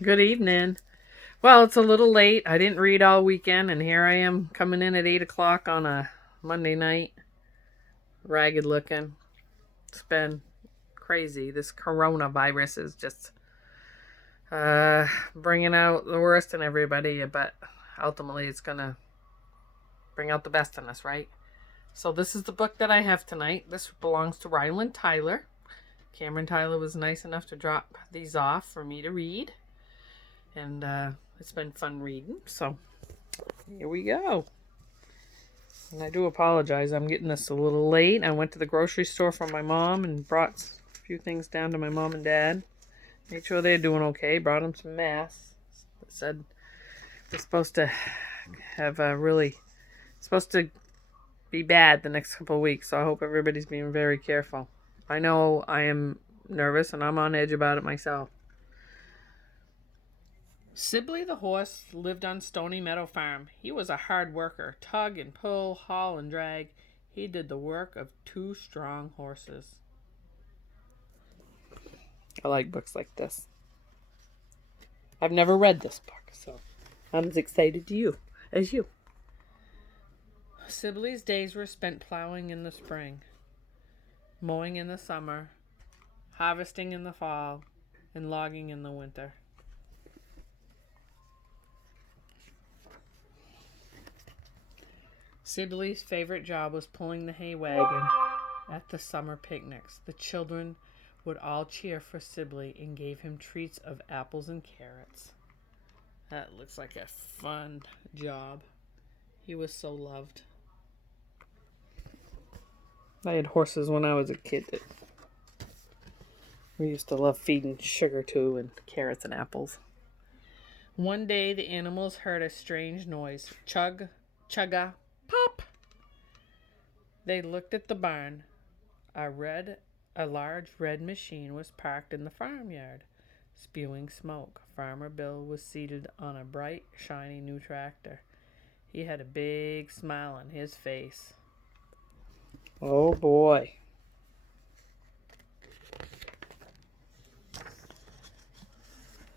Good evening. Well, it's a little late. I didn't read all weekend, and here I am coming in at 8 o'clock on a Monday night, ragged looking. It's been crazy. This coronavirus is just bringing out the worst in everybody, but ultimately it's going to bring out the best in us, right? So, this is the book that I have tonight. This belongs to Ryland Tyler. Cameron Tyler was nice enough to drop these off for me to read, and it's been fun reading. So, here we go. And I do apologize. I'm getting this a little late. I went to the grocery store for my mom and brought a few things down to my mom and dad. Made sure they're doing okay. Brought them some masks. Said they're supposed to have a really supposed to be bad the next couple of weeks. So I hope everybody's being very careful. I know I am nervous and I'm on edge about it myself. Sibley the horse lived on Stony Meadow Farm. He was a hard worker. Tug and pull, haul and drag. He did the work of two strong horses. I like books like this. I've never read this book, so I'm as excited as you. Sibley's days were spent plowing in the spring, mowing in the summer, harvesting in the fall, and logging in the winter. Sibley's favorite job was pulling the hay wagon at the summer picnics. The children would all cheer for Sibley and gave him treats of apples and carrots. That looks like a fun job. He was so loved. I had horses when I was a kid that we used to love feeding sugar to and carrots and apples. One day the animals heard a strange noise. Chug, chugga, pop. They looked at the barn. A large red machine was parked in the farmyard, spewing smoke. Farmer Bill was seated on a bright, shiny new tractor. He had a big smile on his face. Oh boy.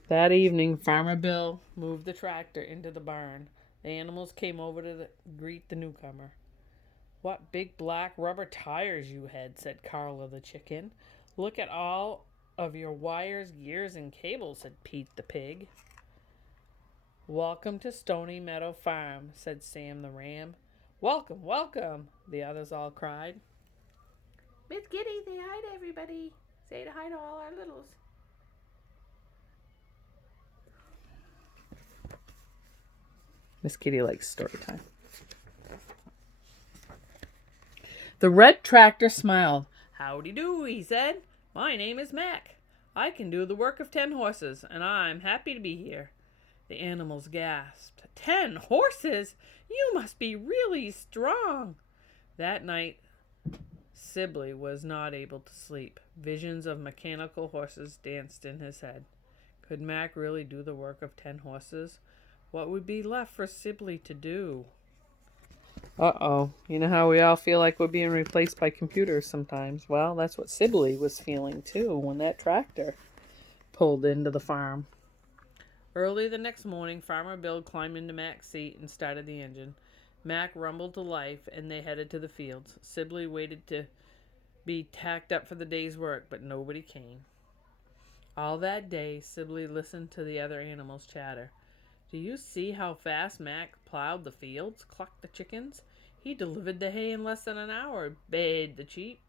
That evening, Farmer Bill moved the tractor into the barn. The animals came over to greet the newcomer. What big black rubber tires you had, said Carla the chicken. Look at all of your wires, gears, and cables, said Pete the pig. Welcome to Stony Meadow Farm, said Sam the ram. Welcome, welcome, the others all cried. Miss Kitty, say hi to everybody. Say hi to all our littles. Miss Kitty likes story time. The red tractor smiled. Howdy do, he said. My name is Mac. I can do the work of 10 horses, and I'm happy to be here. The animals gasped. 10 horses? You must be really strong. That night, Sibley was not able to sleep. Visions of mechanical horses danced in his head. Could Mac really do the work of 10 horses? What would be left for Sibley to do? Uh-oh. You know how we all feel like we're being replaced by computers sometimes? Well, that's what Sibley was feeling too when that tractor pulled into the farm. Early the next morning, Farmer Bill climbed into Mac's seat and started the engine. Mac rumbled to life, and they headed to the fields. Sibley waited to be tacked up for the day's work, but nobody came. All that day, Sibley listened to the other animals chatter. Do you see how fast Mac plowed the fields? Clucked the chickens. He delivered the hay in less than an hour, bayed the sheep.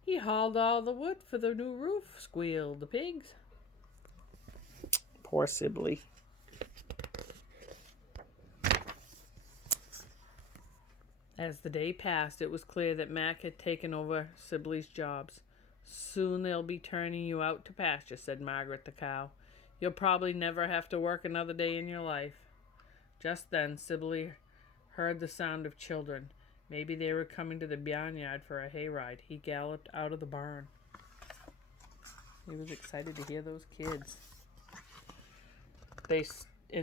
He hauled all the wood for the new roof, squealed the pigs. Poor Sibley. As the day passed, it was clear that Mac had taken over Sibley's jobs. Soon they'll be turning you out to pasture, said Margaret the cow. You'll probably never have to work another day in your life. Just then, Sibley heard the sound of children. Maybe they were coming to the barnyard for a hayride. He galloped out of the barn. He was excited to hear those kids. They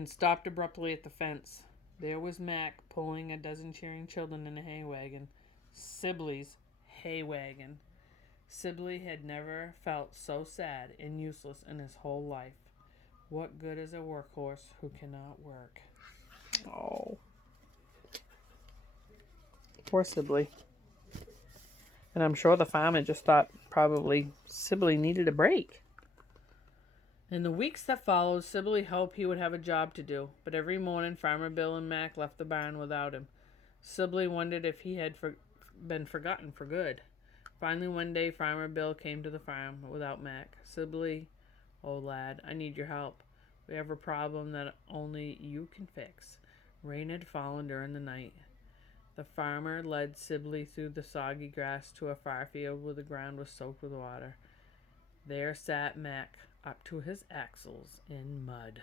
stopped abruptly at the fence. There was Mac pulling a dozen cheering children in a hay wagon. Sibley's hay wagon. Sibley had never felt so sad and useless in his whole life. What good is a workhorse who cannot work? Oh. Poor Sibley. And I'm sure the farmer just thought probably Sibley needed a break. In the weeks that followed, Sibley hoped he would have a job to do, but every morning Farmer Bill and Mac left the barn without him. Sibley wondered if he had been forgotten for good. Finally, one day, Farmer Bill came to the farm without Mac. Sibley, oh lad, I need your help. We have a problem that only you can fix. Rain had fallen during the night. The farmer led Sibley through the soggy grass to a far field where the ground was soaked with water. There sat Mac, up to his axles in mud.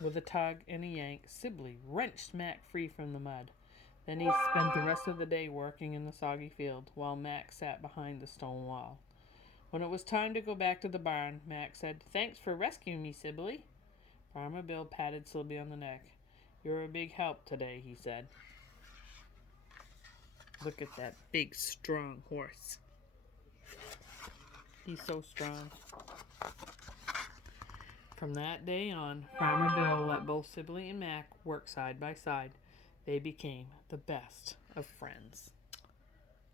With a tug and a yank, Sibley wrenched Mac free from the mud. Then he spent the rest of the day working in the soggy field, while Mac sat behind the stone wall. When it was time to go back to the barn, Mac said, "Thanks for rescuing me, Sibley." Farmer Bill patted Sibley on the neck. "You're a big help today," he said. Look at that big, strong horse. He's so strong. From that day on, Farmer Bill let both Sibley and Mac work side by side. They became the best of friends.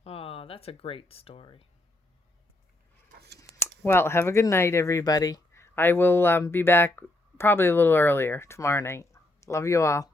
Oh, that's a great story. Well, have a good night, everybody. I will be back probably a little earlier tomorrow night. Love you all.